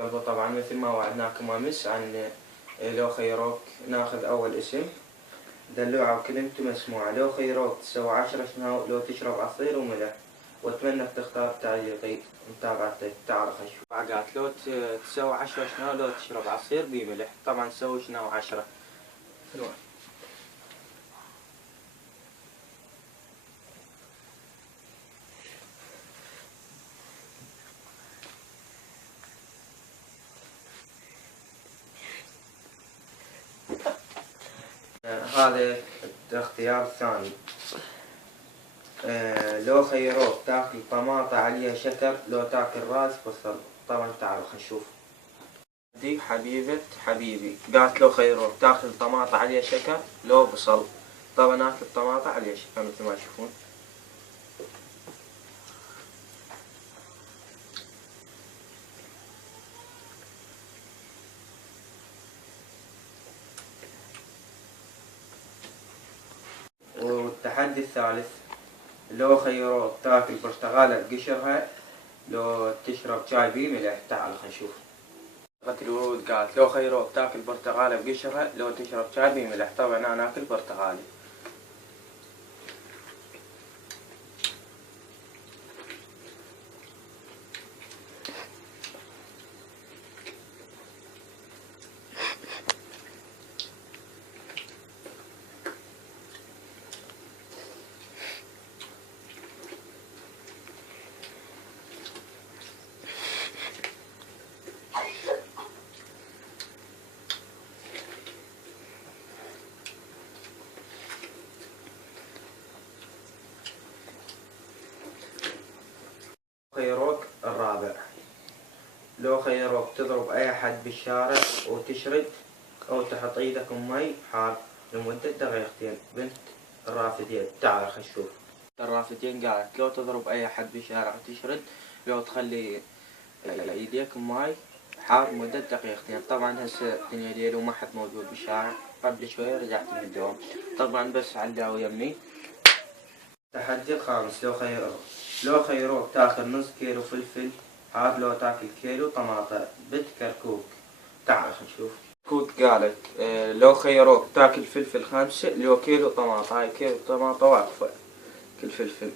يلا طبعا مثل ما وعدناكم امس عن لو خيروك ناخذ اول اسم دلوعة وكلمته مسموعة. لو خيروك تسوي 10 شنو لو تشرب عصير وملح، واتمنى انك تختار تعليقي متابعتك تعرف شو وعقات. لو تسوي 10 شنو لو تشرب عصير بملح، طبعا تسوي شنو 10. هذا الاختيار الثاني. لو خيروك تاكل طماطة عليها شكر لو تاكل راس بصل، طبعا تعرف نشوف. دي حبيبة حبيبي قالت لو خيروك تاكل طماطة عليها شكر لو بصل، طبعا اكل طماطة عليها شكر مثل ما تشوفون. والتحدي الثالث. لو خيروك تاكل برتقالة بقشرها لو تشرب شاي بملح، تعال خلينا نشوف. الورود قالت لو خيروك تاكل برتقالة بقشرها لو تشرب شاي بملح، طبعا انا اكل برتقالي. خيروك الرابع. لو خيروك تضرب اي احد بالشارع وتشرد او تحط ايدك بمي حار لمدة دقيقتين. بنت الرافدين تعال خلينا نشوف. الرافدين قالت لو تضرب اي احد بالشارع وتشرد لو تخلي ايديك بمي حار مدة دقيقتين. طبعا هسه الدنيا ليل وما حد موجود بالشارع، قبل شوية رجعت من الدوام طبعا بس عندها ويمي. التحدي الخامس. لو خيروك تاكل نص كيلو فلفل حار لو تاكل كيلو طماطة بتكركوك، تعال خلينا نشوف. كوت قالت لو خيروك تاكل فلفل 5 لو كيلو طماطة، هاي كيلو طماطة واقفة كل فلفل.